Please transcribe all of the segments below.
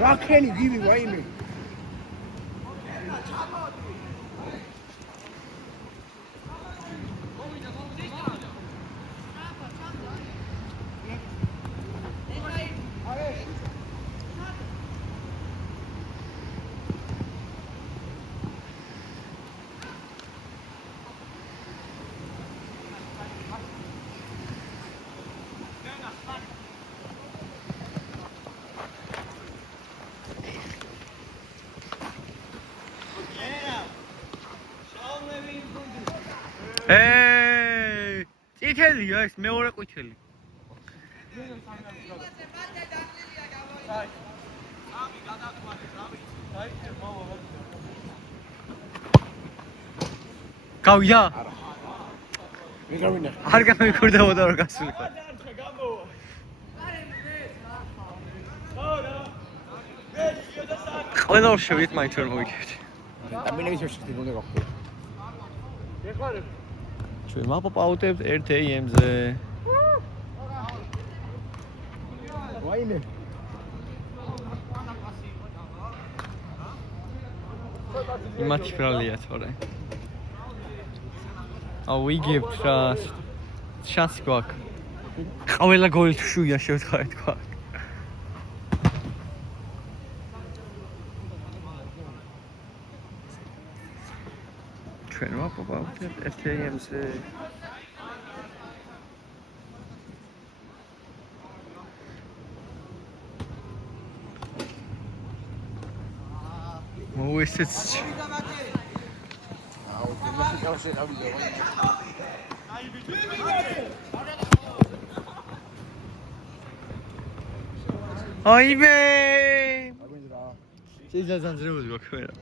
რაკენი გივი ვაიმე. Hey, წითელია ეს მეორე ყვითელი. გავიდა? არა. მე გავინა. არ გამიქურდებოდა რომ გასულიყო. ყველა შევით მაინც ვერ მოვიგებთ. დამილების შეშთი უნდა გავხდეთ. ეხლა ჩვენ მაპაპაუტებთ 1 AM-ზე. ვაიმე. იმათი ფრალია თორე. აუ ვიგებთ რა შანსი გვაქვს. ყველა გოლი შუია შევთხარით გვაქვს. ჩვენ მაპაპაუტებთ 1 AM-ზე. მოესეც აუ დიმაში გავშე გავიდე ვაიმე. აიმე აგვენდა. შეიძლება გვაქვს ვერა.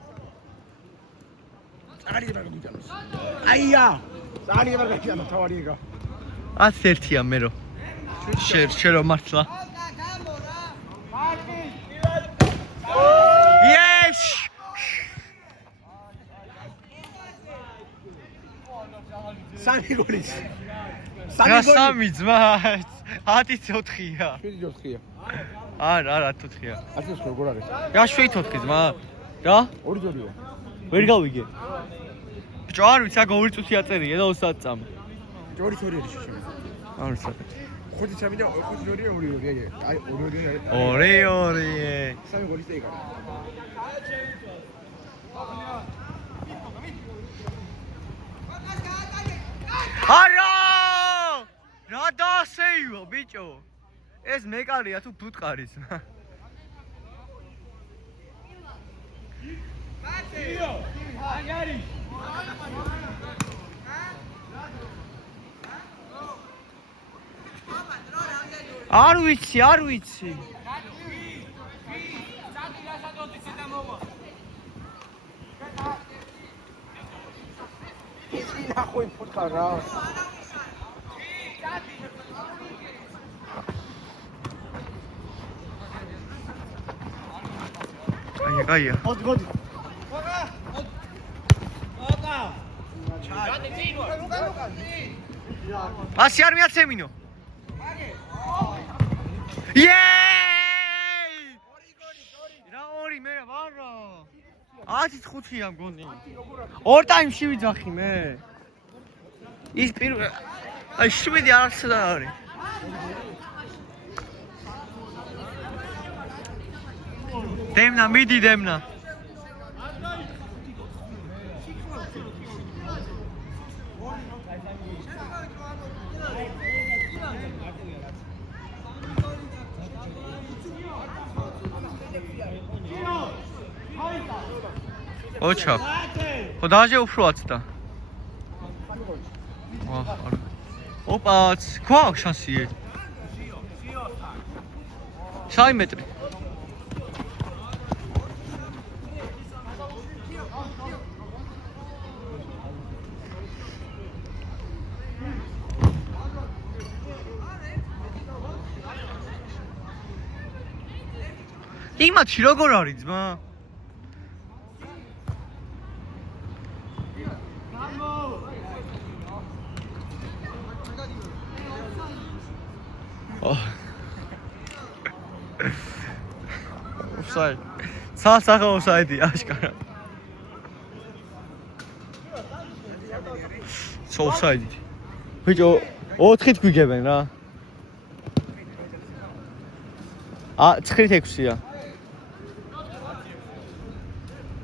წარი ებარ გიტანოს. აია. წარი ებარ გიტანოს თავარი ეგა. 101-ია მე რო. შერო მართლა. Yes! სამი გოლი. სამი ძმა 10-4-ია. 7-4-ია. არა 4-ია. 10-4 როგორ არის? რა 7-4 ძმა? რა? 2-2-ია. ვერ გავიგე. ბიჭო არ ვიცი, აგ 2 წუთი აწერია და 20 წამი. 2-2 არის შეშე. არ ვიცი. 5-3 და 5-2-ია 2-2-ია. აი 2-2-ია. 2-2. სამი გოლის და ეგა. არა! რა დაასეივა ბიჭო? ეს მეკარია თუ ბუტყარის? მატეო! აგარი! არ ვიცი. ნახო ფუტკა რა. კაია. მოდი. ასე არ მიაცემინო. იეი! რა ორი მე ვარა. 10-5-ია მგონი. ორ ტაიმში ვიძახი მე. ის პირველ აი 7 არც და არის. დემნა მიდი დემნა. ოჩა. ხო დაჟე უფრო აცდა. ოპა, გვაქვს შანსი. შაი მეტრი. იმათში როგორ არის ძმა? ოფსაიდ. სასახო ოფსაიდი აშკარა. ოფსაიდი. ბიჭო 4-ით გვიგებენ რა. 9-6-ია.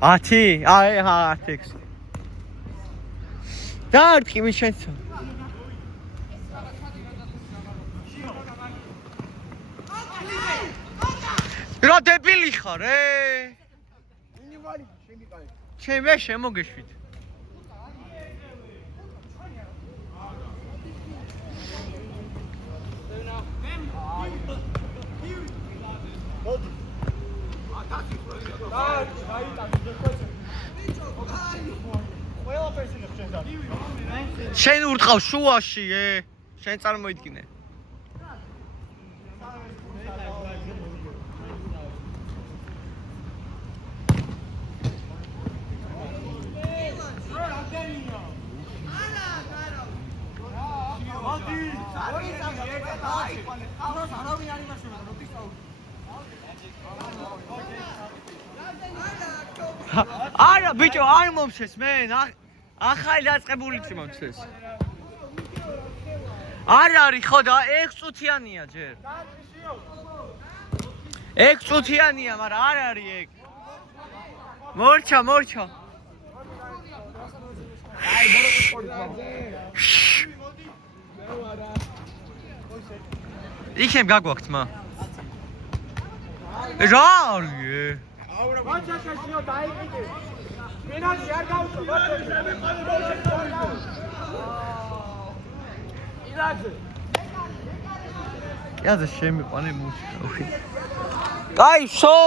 10? აი, 10-6. დაარტყი მის შენსა. რა დებილი ხარ, ჩემი შემოგეშვით. შენ ურტყავ შუაში, შენ წარმოიდგინე. არა ბიჭო არ მომშეს მე ახალი დაწყებული მომშეს არ არის ხო და 6 წუთიანია ჯერ 6 წუთიანია მაგრამ არ არის ეგ მორჩა აი ბოროტი იქნებ გაგვაქვს მა რა არის მაჩაშაშიო დაიგიდე. ფინალში არ გავუწევ, ილაძე. კაი შემიყვანე მუშაობი. კაი შო!